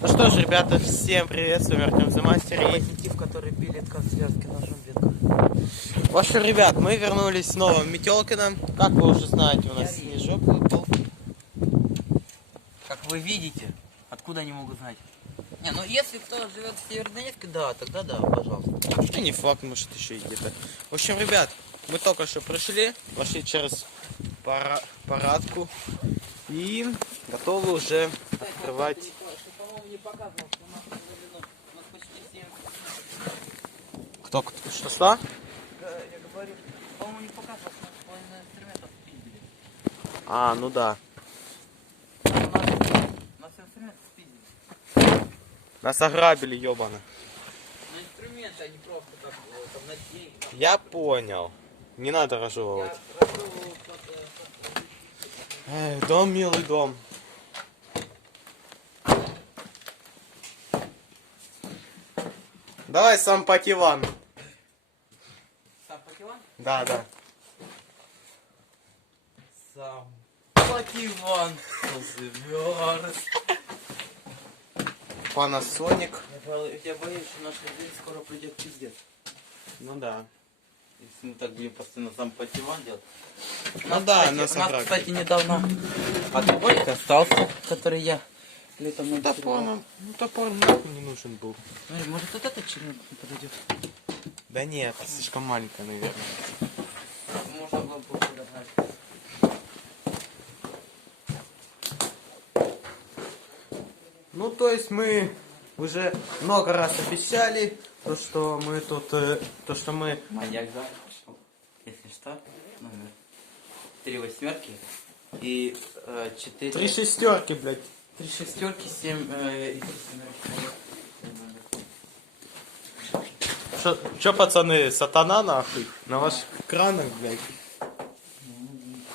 Ну что ж, ребята, всем привет, с вами Артем The Master. Позитив, который пилит концвертки ножом ветком. В общем, ребят, мы вернулись снова в Метелкино. Как вы уже знаете, у нас снежок выпал. Как вы видите, откуда они могут знать? Не, ну если кто живет в Северодонецке, да, тогда да, пожалуйста. Ну не факт, может еще и где-то. В общем, ребят, мы только что прошли через парадку и готовы уже открывать. Кто? Что? Я говорю, по-моему, не показывал, что половина инструментов спиздили. А, ну да. Нас инструменты спиздили. Нас ограбили, ёбано. Но инструменты, они просто как там на деньги. Я понял. Не надо разжевывать. Эй, дом, милый дом. Давай сам Пативан. Сам Покемон? Да. Сам Покемон. Зверс. Panasonic. Я боюсь, что наша жизнь скоро придет в пиздец. Ну да. Если мы так будем постоянно сам Покемон делать. Ну да, у нас нас, ограбили. кстати, недавно отбойка остался, который я летом монтировал. Топор нахуй не нужен был. Смотри, может вот этот черный подойдет? Да нет, слишком маленькая, наверное. Можно было бы подогнать. Ну, то есть мы уже много раз обещали, что мы тут, Маньяк зашел. Если что, номер 3 восьмерки и 4... 3 шестерки, блядь. 3 шестерки, 7 и 3 семерки. Чё, пацаны, сатана нахуй? На ваших экранах, блядь.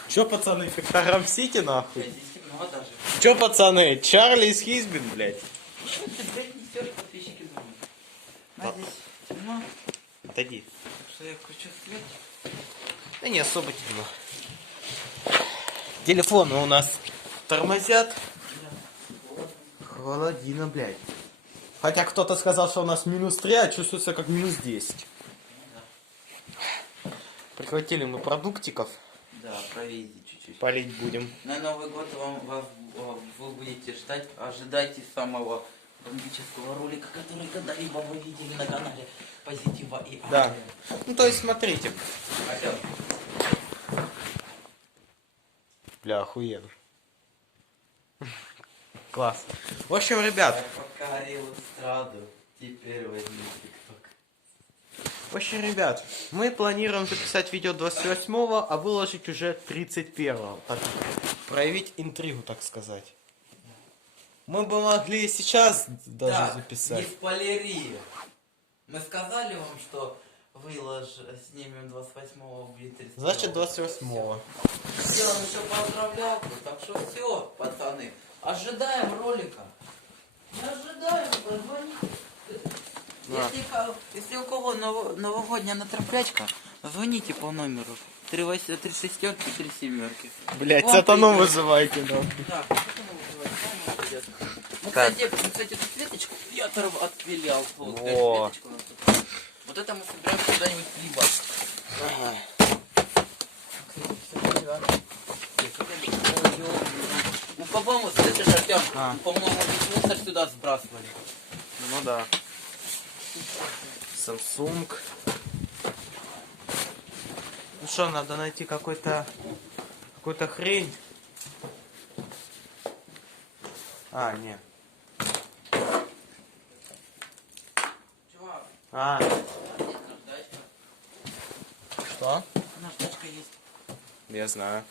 Чё, пацаны, Фекторам Сити нахуй? Здесь темно даже. Чё, пацаны, Чарли из Хизбин, блядь. Что ты, блядь, несешь, подписчики думают? А здесь темно, Отойди. так что я включу свет. Да не особо темно. Телефоны у нас тормозят. Холодина, блядь. Хотя кто-то сказал, что у нас -3, а чувствуется как -10. Прихватили мы продуктиков. Да, провези чуть-чуть. Полить будем. На Новый год вы будете ожидайте самого бомбического ролика, который когда-либо вы видели на канале Позитива и Да. Артема. Ну, то есть, смотрите. Артем, Бля, охуенно. Класс. В общем, ребят. я покорил эстраду, теперь возьми тикток. В общем, ребят, мы планируем записать видео 28-го, а выложить уже 31-го. Так, проявить интригу, так сказать. Мы бы могли сейчас даже Так, записать. не спойлери. Мы сказали вам, что снимем 28-го будет 30. Значит, 28-го. Я вам еще поздравлял, так что все, пацаны. Ожидаем ролика. Не ожидаем, позвоните. Да. Если у кого новогодняя натраплячка, звоните по номеру 3 шестерки, 3 семерки. Блять, Он сатану придет. вызывайте, нахуй. Так, что мы вызываем? Он придет. Ну, Так. кстати, эту светочку я отпилял. Вот, Во. светочку у нас тут. Вот это мы собираемся куда-нибудь плевать. Ну, по-моему, слышишь, Артем, А. по-моему, весь мусор сюда сбрасывали. Ну да. Samsung. Ну что, надо найти какую-то хрень. А, нет. Чувак, А, есть наждачка. что? Наждачка есть. Я знаю.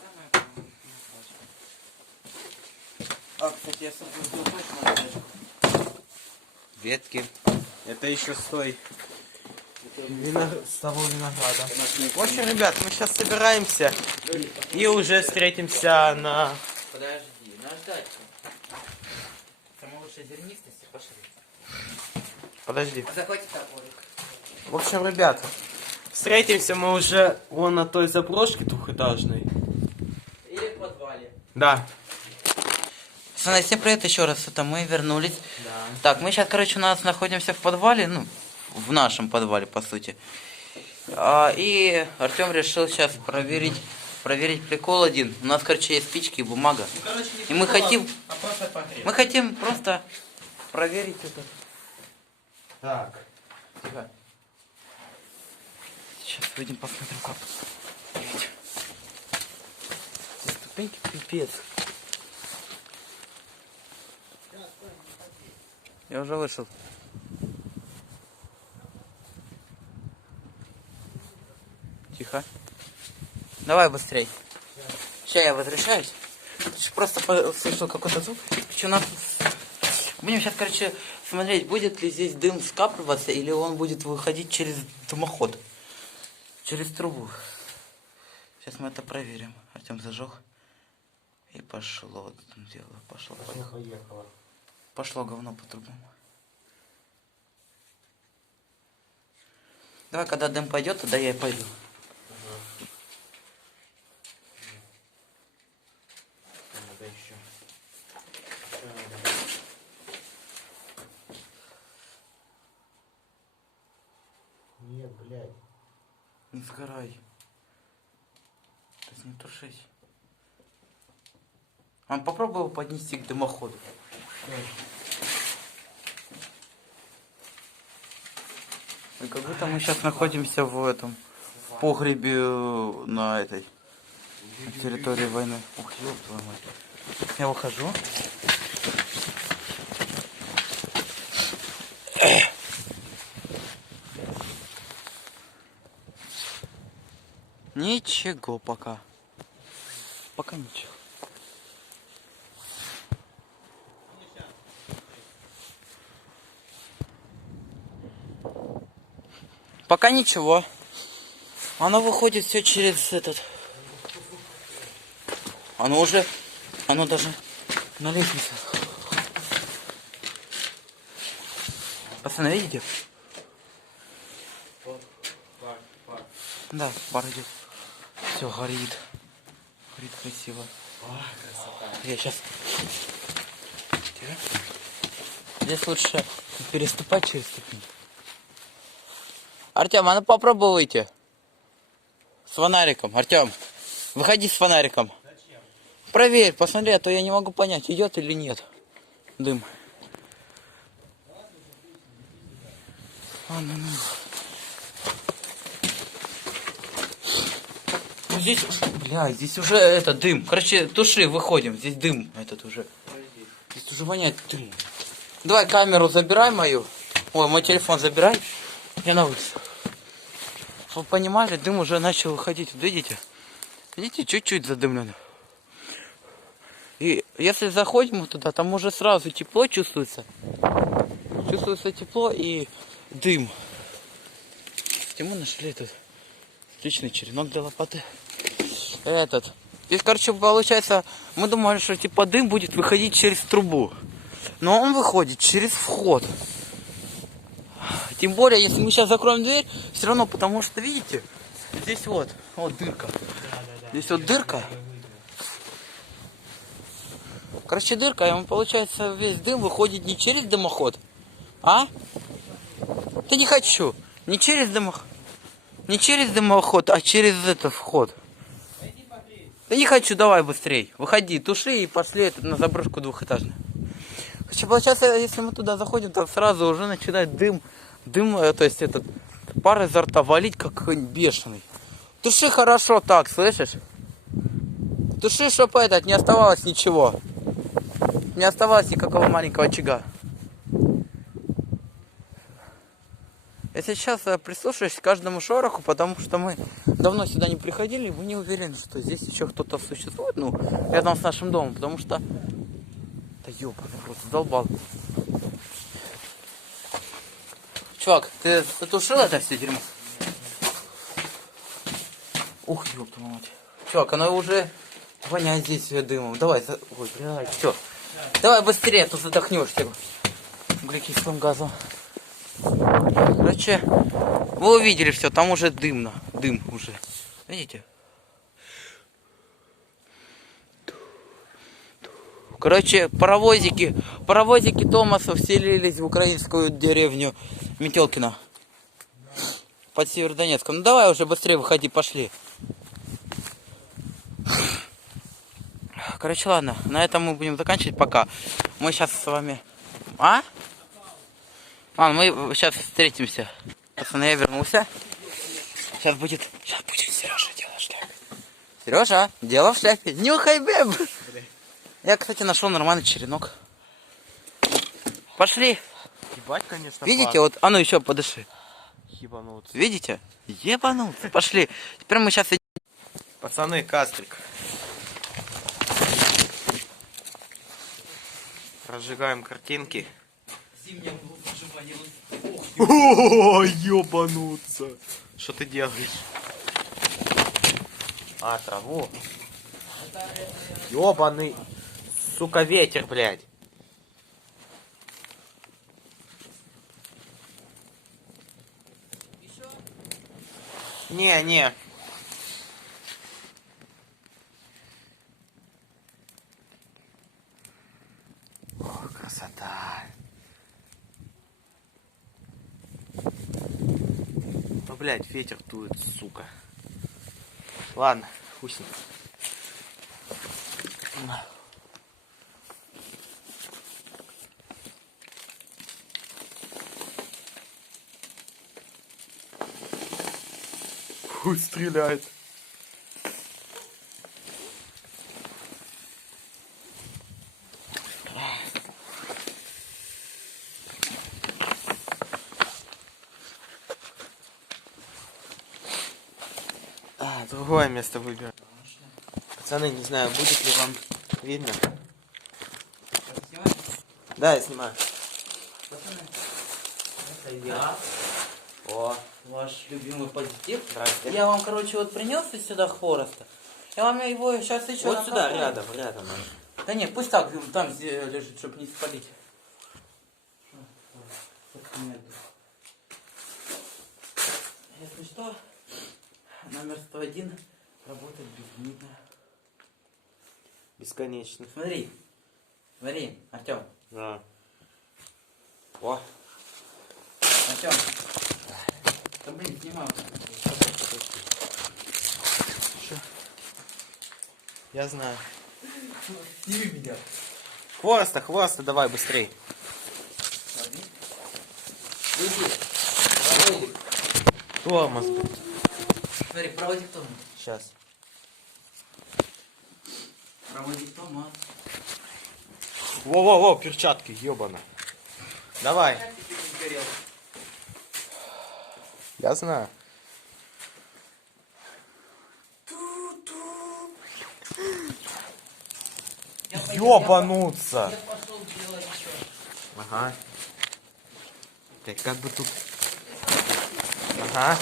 Самая наждачка. А, кстати, я собой сделал точно наждачку. Ветки. Это еще с того винограда. В общем, ребят, мы сейчас собираемся и уже встретимся на... Подожди, наждачка. Самая лучшая зернистость, пошли. Подожди. Захвати топорик. В общем, ребят, встретимся мы уже вон на той заброшке двухэтажной. Или в подвале. Да. Пацаны, всем привет еще раз. Это мы вернулись. Да. Так, мы сейчас, короче, у нас находимся в подвале. Ну, в нашем подвале, по сути. И Артем решил сейчас проверить прикол один. У нас, короче, есть спички и бумага. Ну, короче, не И мы прикол, хотим... а просто погреть. Мы хотим просто проверить это. Так. Тихо. Сейчас выйдем, посмотрим, как. Здесь ступеньки пипец. Я уже вышел. Тихо. Давай быстрей. Сейчас я возвращаюсь. Просто слышал какой-то звук. Что нас... Будем сейчас, короче, смотреть, будет ли здесь дым скапливаться, или он будет выходить через дымоход. Через трубу. Сейчас мы это проверим. Артем зажег. И пошло. Дело. Пошло. Поехала. Пошло говно по трубам. Давай, когда дым пойдет, тогда я и пойду. Надо еще. Нет, блядь. Не сгорай. То есть не тушись. Попробуй его поднести к дымоходу. И как будто мы сейчас находимся в этом в погребе на этой на территории войны. Ух, ёб твою мать. Я выхожу. Ничего пока. Пока ничего. Пока ничего. Оно выходит все через этот. Оно даже на лестнице. Пацаны, видите? Да, пар идет. Все горит. Горит красиво. Я сейчас. Здесь лучше переступать через ступень. Артем, а ну попробуй выйти. С фонариком. Артем, выходи с фонариком. Зачем? Проверь, посмотри, а то я не могу понять, идет или нет дым. Ну. Ну, здесь, здесь уже это дым. Короче, туши, выходим. Здесь дым этот уже. Здесь уже воняет дым. Давай камеру забирай мою. Ой, мой телефон забирай. Я на улицу. Вы понимали, дым уже начал выходить. Вот видите? Видите, чуть-чуть задымлено. И если заходим туда, там уже сразу тепло чувствуется. Чувствуется тепло и дым. Мы нашли этот отличный черенок для лопаты. Здесь, короче, получается, мы думали, что типа дым будет выходить через трубу. Но он выходит через вход. Тем более, если мы сейчас закроем дверь, все равно, потому что, видите, здесь вот дырка. Здесь вот дырка. Короче, дырка, и он, получается, весь дым выходит не через дымоход. А? Да не хочу. Не через дымоход. Не через дымоход, а через этот вход. Да не хочу, давай быстрей. Выходи, туши и пошли на заброшку двухэтажную. Короче, получается, если мы туда заходим, там сразу уже начинает дым, то есть этот пар изо рта валить, как бешеный. Туши хорошо так, слышишь? Туши, чтобы не оставалось ничего. Не оставалось никакого маленького очага. Если сейчас прислушаешься к каждому шороху, потому что мы давно сюда не приходили, мы не уверены, что здесь еще кто-то существует, рядом с нашим домом, потому что... Да ёбаный в рот, задолбал. Чувак, ты тушил это все дерьмо? Ух, ёб твою мать. Чувак, оно уже воняет здесь дымом. Давай, ой, блядь, все. Давай быстрее, а то задохнешься углекислым газом. Короче, вы увидели все, там уже дым уже. Видите? Короче, паровозики Томаса вселились в украинскую деревню Метелкино. Под Северодонецком. Ну давай уже быстрее выходи, пошли. Короче, ладно, на этом мы будем заканчивать пока. Мы сейчас с вами... А? Ладно, мы сейчас встретимся. Пацаны, я вернулся. Сейчас будет Сережа дело в шляпе. Сережа, дело в шляпе. Нюхай, беб! Я, кстати, нашел нормальный черенок. Пошли. Ебать, конечно, Видите, пар. вот, а ну еще подыши. Ебануться. Видите? Ебануться. Пошли. Теперь мы сейчас... Пацаны, кастрик. Разжигаем картинки. О, ебануться. Что ты делаешь? А, траву. Ёбаный, сука, ветер, блядь. Не. Ох, красота. Ну, блядь, ветер дует, сука. Ладно, хуй с ним. Хуй стреляет. Другое место выберу. Пацаны, не знаю, будет ли вам видно. Да, я снимаю. Это я, О, ваш любимый позитив. здрасте. Я вам, короче, вот принес из сюда хвороста. Я вам его сейчас еще Вот сюда, накопаю. рядом. Да нет, пусть так там лежит, чтобы не спалить. Если что, номер 101 работает безлимитно. Бесконечно. Смотри, Артем. Да. О, Артем. Да блин, снимай. я знаю. Сними меня. Хвоста, давай быстрей. Иди. Тормоз, блядь. Смотри, проводик Тома. Сейчас. Проводик Тома. Во, перчатки, ёбана. Давай. Как ты не горел? Я знаю. Ёбануться. Я пошел делать еще. Ага. Так, как бы тут... Ага.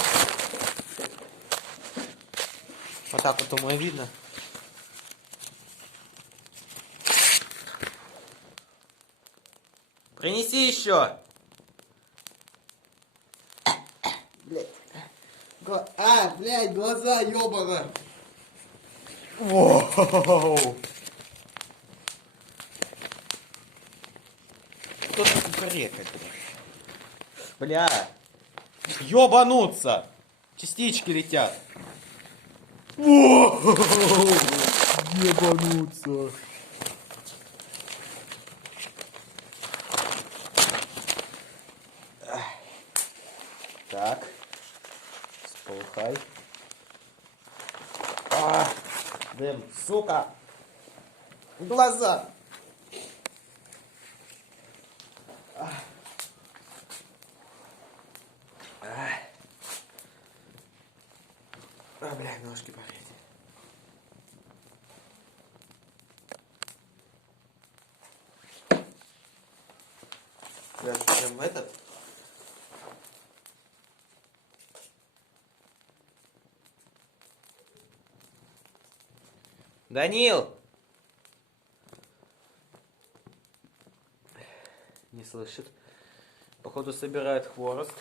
Вот так вот, думаю, видно. Принеси еще. Блять. Блять, глаза ёбана. Воу. Кто тут кукарекает, бля? Ёбануться. Частички летят. Воу. Ёбануться. Так. Сполухай. Дым, сука. Глаза. Бля, ножки болеть. Да, прям этот. Данил! Не слышит. Походу собирает хворост.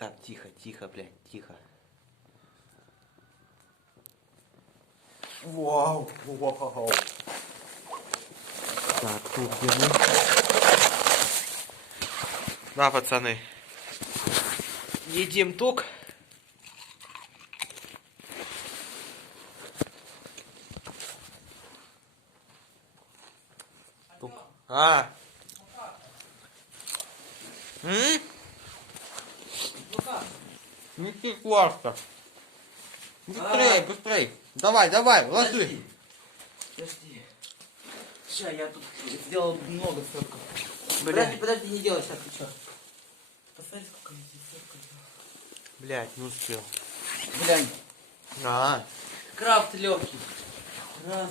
Так, тихо, тихо, блядь, тихо. Вау, вау. Так, тут где мы? Да, пацаны. Едим тук. Тук. А. Неси классно. Быстрей, быстрей. Давай, давай, ложи. Подожди. Сейчас я тут сделал много сырков. Блядь. Подожди, не делай сейчас, ты что? Посмотри, сколько здесь сырков. Блядь, не успел. Глянь. А. Крафт легкий. Раз,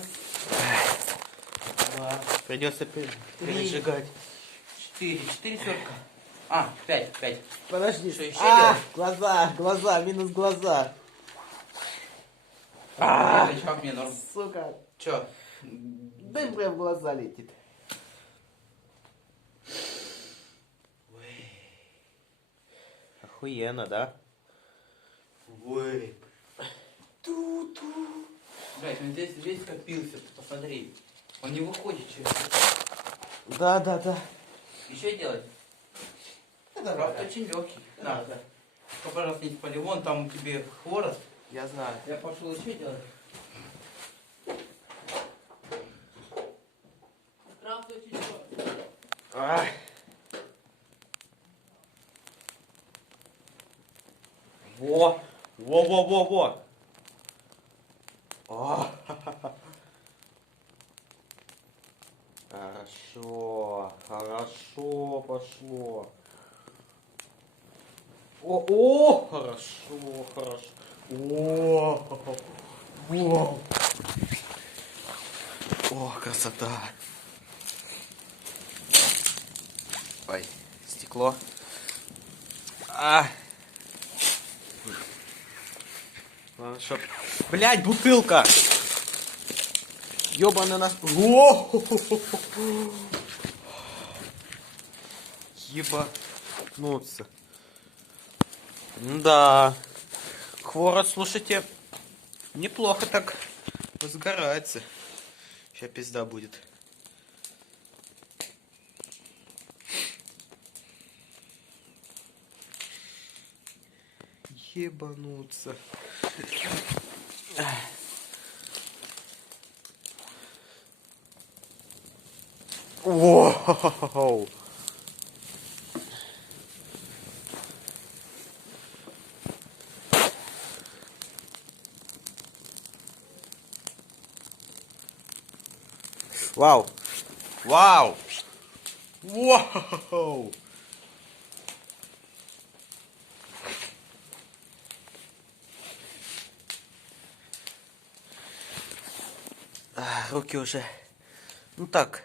два, Придется пережигать. 4 сырка. А, 5. Подожди. Что, еще А, делать? глаза, минус глаза. Это что мне норм? Сука. Че? Дым прям в глаза летит. Охуенно, да? Ой. Блять, он здесь весь копился, ты посмотри. Он не выходит через. Да. Еще делать? Крафт очень легкий. Да. Только, пожалуйста, не спали. Вон там у тебя хворост. Я знаю. Я пошел еще делать. Крафт очень легкий. Ай. Во! О. Хорошо пошло. О, хорошо. О, красота. Ой, стекло. Ладно, чтоб... Блядь, бутылка! Ёбаный нас... Ебануться. Да. Хворост, слушайте, неплохо так возгорается. Сейчас пизда будет. Ебануться. Воу. Вау. Вау. Руки уже, ну так,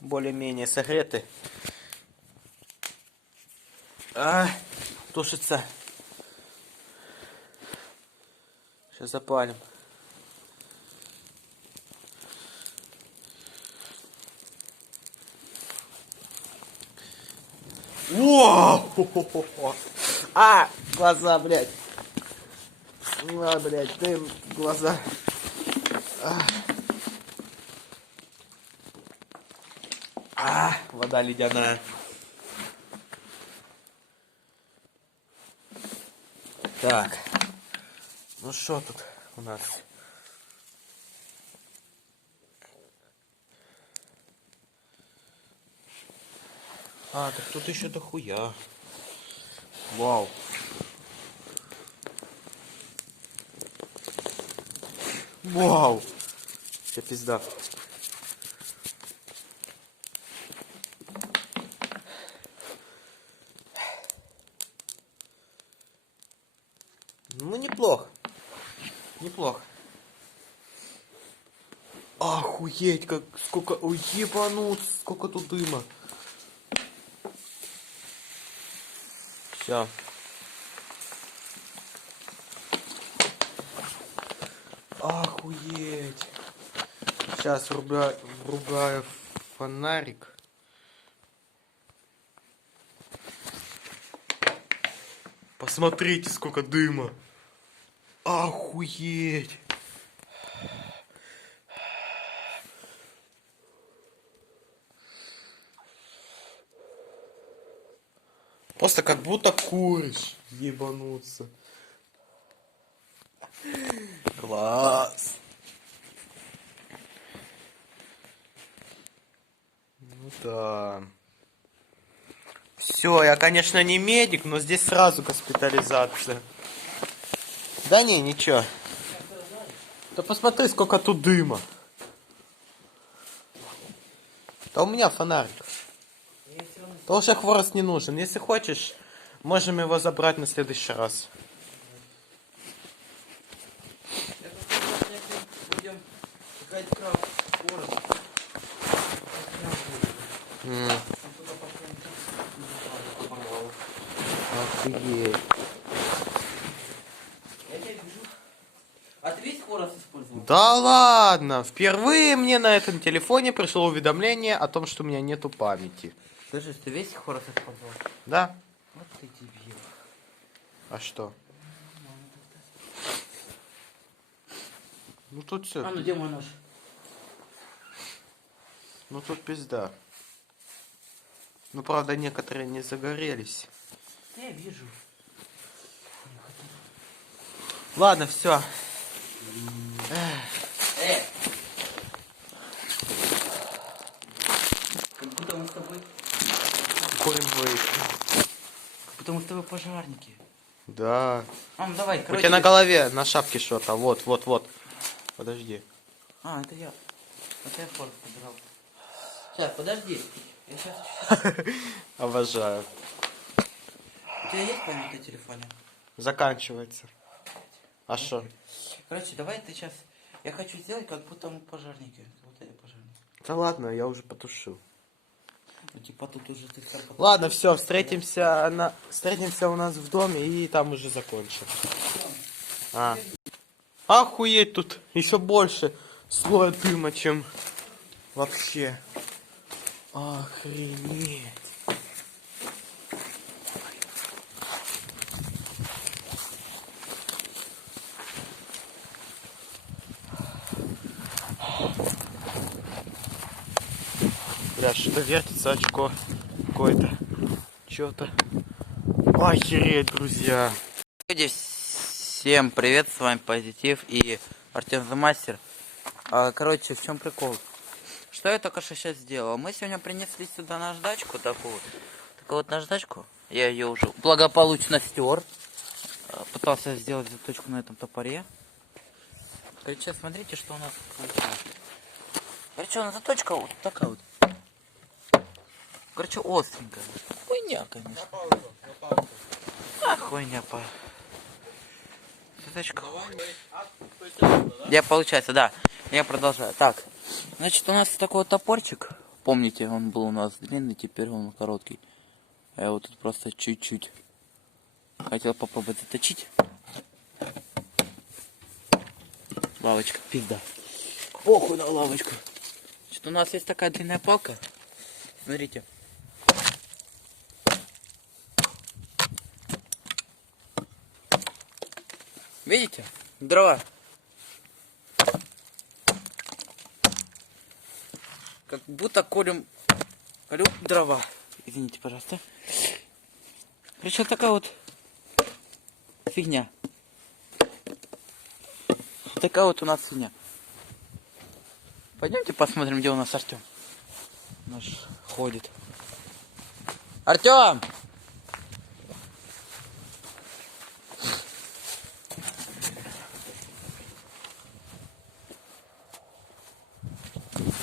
более-менее согреты. Тушится. Сейчас запалим. Вау! Глаза, блядь. Блядь, дым, глаза. Вода ледяная. Так. Ну что тут у нас? Так тут еще дохуя. Вау. Вау. Все пизда. Ну, неплохо. Охуеть, как сколько... Ой, ебануть, сколько тут дыма. Все. Охуеть. Сейчас врубаю фонарик. Посмотрите, сколько дыма. Охуеть. Просто как будто куришь. Ебануться. Класс. Ну да. Все, я, конечно, не медик, но здесь сразу госпитализация. Да не, ничего. Да посмотри, сколько тут дыма. Да у меня фонарик. Да уже хворост не нужен. Если хочешь, можем его забрать на следующий раз. Офигеть. А ты весь хворост использовал? Да ладно, впервые мне на этом телефоне пришло уведомление о том, что у меня нету памяти. Слышишь, ты весь хворост использовал? Да? Вот ты дебил. А что? Ну тут все. А ну где мой нож? Ну тут пизда. Ну правда некоторые не загорелись. Я вижу. Ладно, все. Как будто мы с тобой... Курим двоих. Как будто мы с тобой пожарники. Да. А, ну давай, У короче... тебя на голове, на шапке что-то. Вот, вот, вот. Подожди. А, это я. Это я хворост собирал. Сейчас, подожди. Я сейчас... Обожаю. У тебя есть память на телефоне? Заканчивается. А что? Короче, давай ты сейчас... Я хочу сделать, как будто мы пожарники. Как будто я пожарник. Да ладно, я уже потушил. Ну, типа тут уже ты сам потушил. Ладно, все, встретимся у нас в доме и там уже закончим. А. Охуеть, тут еще больше слоя дыма, чем вообще. Охренеть. Бля, что-то вертится очко какое-то. Что-то. Охереть, друзья. Люди, всем привет, с вами Позитив и Артем Замастер. Короче, в чем прикол? Что я только что сейчас сделал? Мы сегодня принесли сюда наждачку такую вот наждачку. Я ее уже благополучно стер. Пытался сделать заточку на этом топоре. Короче, смотрите, что у нас получилось. Короче, у нас заточка вот такая вот. Короче, остренькая. Хуйня, конечно. Хуйня, па. Заточка. Я, получается, да. Я продолжаю. Так, значит, у нас такой вот топорчик. Помните, он был у нас длинный, теперь он короткий. А я вот тут просто чуть-чуть хотел попробовать заточить. Лавочка, пизда. Похуй на лавочку. Значит, у нас есть такая длинная палка. Смотрите. Видите? Дрова. Как будто колю дрова. Извините, пожалуйста. Короче, вот такая вот фигня. Такая вот у нас фигня. Пойдемте посмотрим, где у нас Артем. Наш ходит. Артем!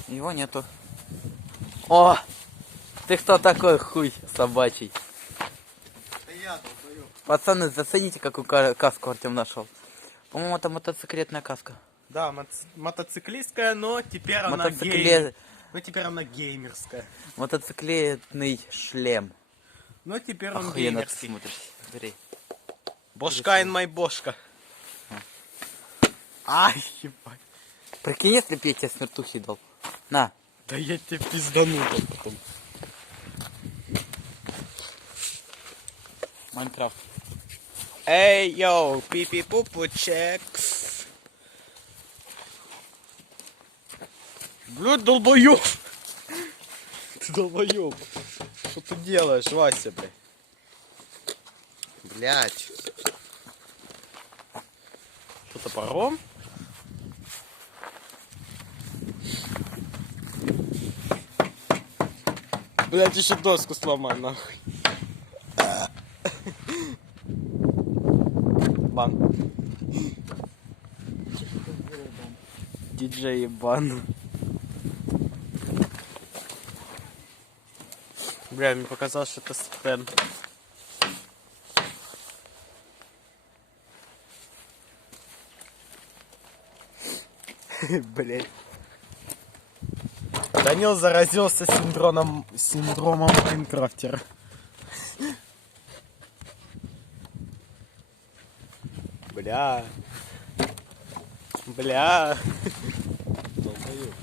Его нету. О! Ты кто такой, хуй собачий? Пацаны, зацените, какую каску Артем нашел. По-моему, это мотоциклетная каска. Да, мотоциклистская, но теперь она Ну теперь она геймерская. Мотоциклетный шлем. Но теперь он Охуенно ты геймерский. смотришь. Бери. Бошка in my бошка. Ай, ебать. Прикинь, если б я тебе смертухи дал. На. Да я тебе пиздану там потом. Майнкрафт. Эй, йоу, пипи-пупу, чекс. Блядь, долбоёб. Ты долбоёб. Что ты делаешь, Вася, блядь? Блядь. Что, топором? Блядь, еще доску сломай, нахуй. Бан. Диджей бан. Бля, мне показалось, что это Стэн. Блять. Данил заразился синдромом Майнкрафтера. Бля. Бля. Долбоёб.